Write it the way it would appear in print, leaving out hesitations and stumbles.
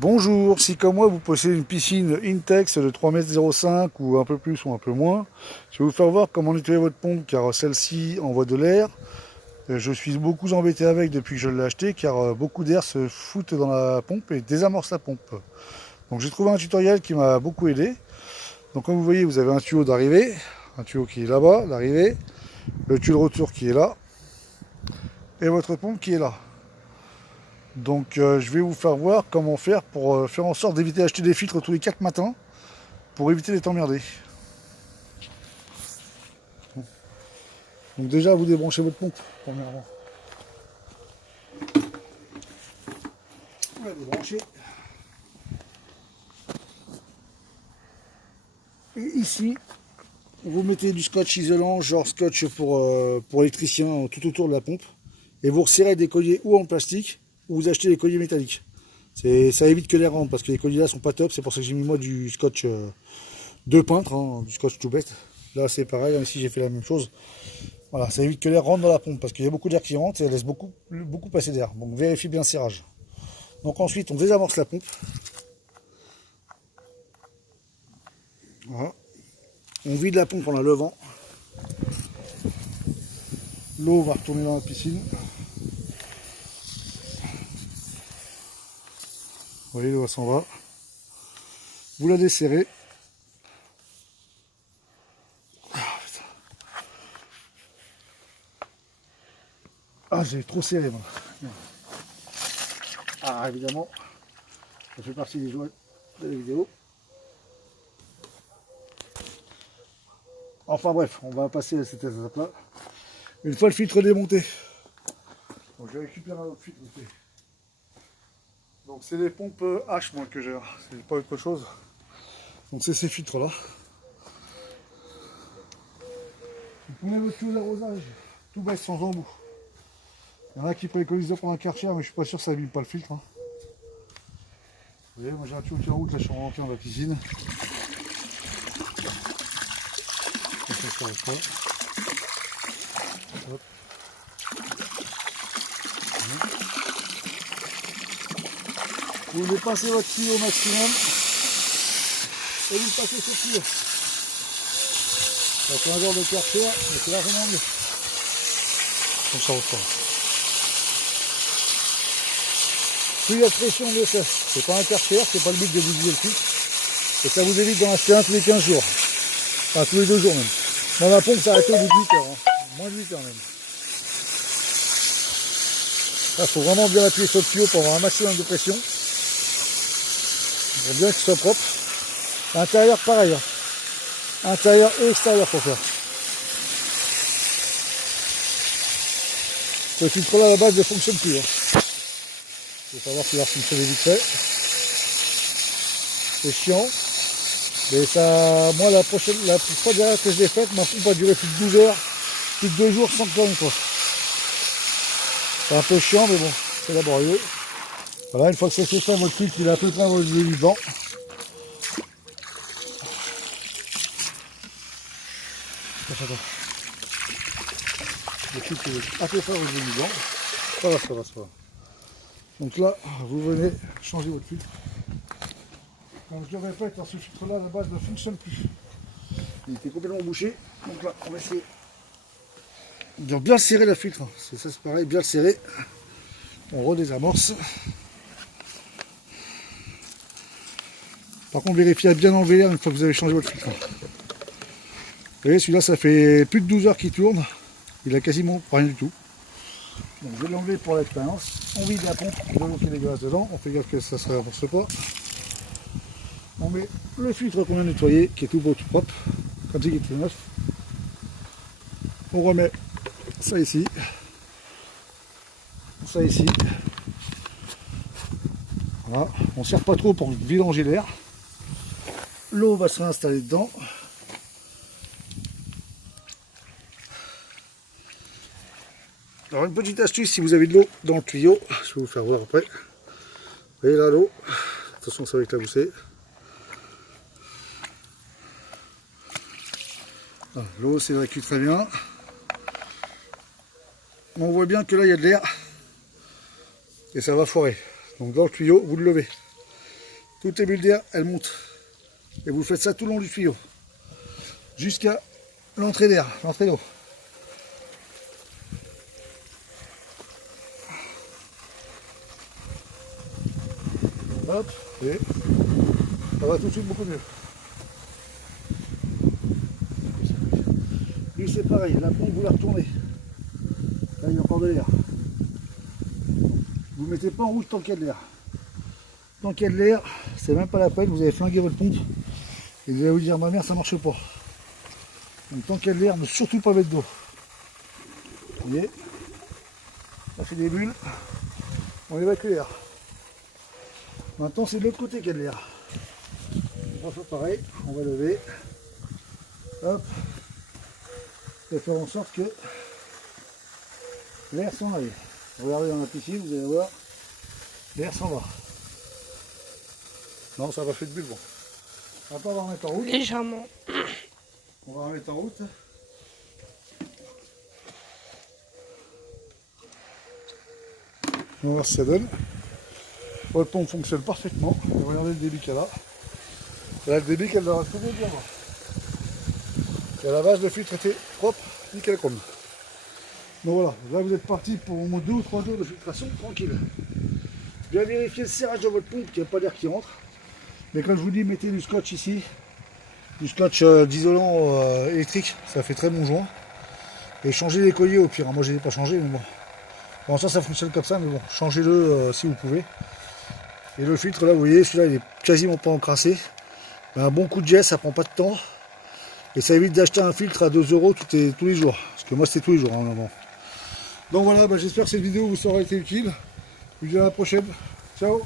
Bonjour, si comme moi vous possédez une piscine Intex de 3,05 m ou un peu plus ou un peu moins, je vais vous faire voir comment nettoyer votre pompe car celle-ci envoie de l'air. Je suis beaucoup embêté avec depuis que je l'ai acheté car beaucoup d'air se foutent dans la pompe et désamorce la pompe. Donc j'ai trouvé un tutoriel qui m'a beaucoup aidé. Donc comme vous voyez, vous avez un tuyau d'arrivée, un tuyau qui est là-bas, l'arrivée, le tuyau de retour qui est là et votre pompe qui est là. Donc je vais vous faire voir comment faire pour faire en sorte d'éviter d'acheter des filtres tous les 4 matins pour éviter d'être emmerdé. Donc déjà vous débranchez votre pompe premièrement. Vous la débranchez. Et ici vous mettez du scotch isolant, genre scotch pour électricien tout autour de la pompe. Et vous resserrez des colliers ou en plastique ou vous achetez des colliers métalliques. Ça évite que l'air rentre parce que les colliers là sont pas top, c'est pour ça que j'ai mis moi du scotch de peintre, hein, du scotch tout bête. Là c'est pareil, hein, ici j'ai fait la même chose. Voilà, ça évite que l'air rentre dans la pompe parce qu'il y a beaucoup d'air qui rentre et elle laisse beaucoup passer d'air. Donc vérifiez bien le serrage. Donc ensuite on désamorce la pompe. Voilà. On vide la pompe en la levant. L'eau va retourner dans la piscine. Vous voyez, l'eau s'en va. Vous la desserrez. Ah, j'ai trop serré moi. Ah, évidemment, ça fait partie des joies de la vidéo. Enfin bref, on va passer à cette étape-là. Une fois le filtre démonté, donc je vais récupérer un autre filtre. Donc c'est les pompes H moi que j'ai, c'est pas autre chose. Donc c'est ces filtres là. Vous prenez votre tuyau d'arrosage, tout bête sans embout. Il y en a qui préconisent de prendre un Karcher, mais je suis pas sûr que ça abîme pas le filtre. Hein. Vous voyez, moi j'ai un tuyau qui route, là je suis rentré dans la piscine. Hop. Vous voulez passer votre tuyau au maximum et vous le passez sur le tuyau. C'est un genre de Karcher, mais c'est largement mieux. Comme ça ressort. Plus il y a de pression, mieux c'est. C'est pas un Karcher, c'est pas le but de vous bousiller le filtre. Et ça vous évite d'en acheter un tous les 15 jours. Enfin tous les 2 jours même. Dans la pompe ça arrête au bout de 8 heures. Hein. Moins de 8 heures même. Là, il faut vraiment bien appuyer sur le tuyau pour avoir un maximum de pression. Pour bien qu'il soit propre. L'intérieur pareil. Hein. Intérieur et extérieur pour faire. Ce filtre là à la base ne fonctionne plus. Hein. Il faut savoir qu'il va fonctionner vite fait. C'est chiant. Mais ça, moi la fois dernière que je l'ai faite, ma pompe a duré plus de 12 heures, plus de 2 jours sans tourner quoi. C'est un peu chiant mais bon, c'est laborieux. Voilà, une fois que c'est fait, votre filtre il est à peu près à votre niveau vent. Le filtre il est à peu près à votre niveau vent. Ça va, ça va, ça va. Donc là, vous venez changer votre filtre. Comme je le répète, ce filtre-là, à la base, ne fonctionne plus. Il était complètement bouché. Donc là, on va essayer de bien serrer le filtre. C'est ça, c'est pareil, bien le serrer. On redésamorce. Par contre, vérifiez à bien enlever l'air une fois que vous avez changé votre filtre. Vous voyez, celui-là, ça fait plus de 12 heures qu'il tourne. Il a quasiment rien du tout. Donc, je vais l'enlever pour l'expérience. On vide la pompe, on va les gaz dedans. On fait gaffe que ça ne se renforce pas. On met le filtre qu'on a nettoyé, qui est tout beau, tout propre, comme s'il était neuf. On remet ça ici. Ça ici. Voilà. On ne serre pas trop pour vidanger l'air. L'eau va se réinstaller dedans. Alors une petite astuce, si vous avez de l'eau dans le tuyau, je vais vous faire voir après. Vous voyez là l'eau, attention ça va éclabousser. L'eau s'évacue très bien. On voit bien que là il y a de l'air et ça va foirer. Donc dans le tuyau, vous le levez. toutes les bulles d'air, elles montent. Et vous faites ça tout le long du tuyau. Jusqu'à l'entrée d'air, l'entrée d'eau. Hop, et ça va tout de suite beaucoup mieux. Lui c'est pareil, la pompe vous la retournez. Là il y a encore de l'air. Vous ne mettez pas en rouge tant qu'il y a de l'air. Tant qu'il y a de l'air, c'est même pas la peine, vous avez flingué votre pompe. Et vous allez vous dire, ma mère ça marche pas. Donc tant qu'il y a de l'air, ne surtout pas mettre d'eau. Vous voyez, ça fait des bulles, on évacue l'air. Maintenant c'est de l'autre côté qu'il y a de l'air. On va faire pareil, on va lever. Hop. Et faire en sorte que l'air s'en aille. Regardez dans la piscine, vous allez voir, l'air s'en va. Non, ça va faire de bulles, bon. Maintenant on va remettre en route. Légèrement. On va remettre en route. On va voir ce que ça donne. Votre pompe fonctionne parfaitement. Et regardez le débit qu'elle a. Là, le débit qu'elle doit trouver bien. Et la base de filtre était propre, nickel comme. Donc voilà, là vous êtes parti pour au moins 2 ou 3 jours de filtration tranquille. Bien vérifier le serrage de votre pompe, qu'il n'y a pas d'air qui rentre. Mais quand je vous dis, mettez du scotch ici, du scotch d'isolant électrique, ça fait très bon joint. Et changez les colliers au pire. Moi je ne l'ai pas changé, mais bon. Bon, ça fonctionne comme ça, mais bon, changez-le si vous pouvez. Et le filtre là, vous voyez, celui-là il est quasiment pas encrassé. Un bon coup de jet, ça prend pas de temps. Et ça évite d'acheter un filtre à 2 € tous les jours. Parce que moi c'était tous les jours. Hein, donc voilà, j'espère que cette vidéo vous aura été utile. Je vous dis à la prochaine. Ciao.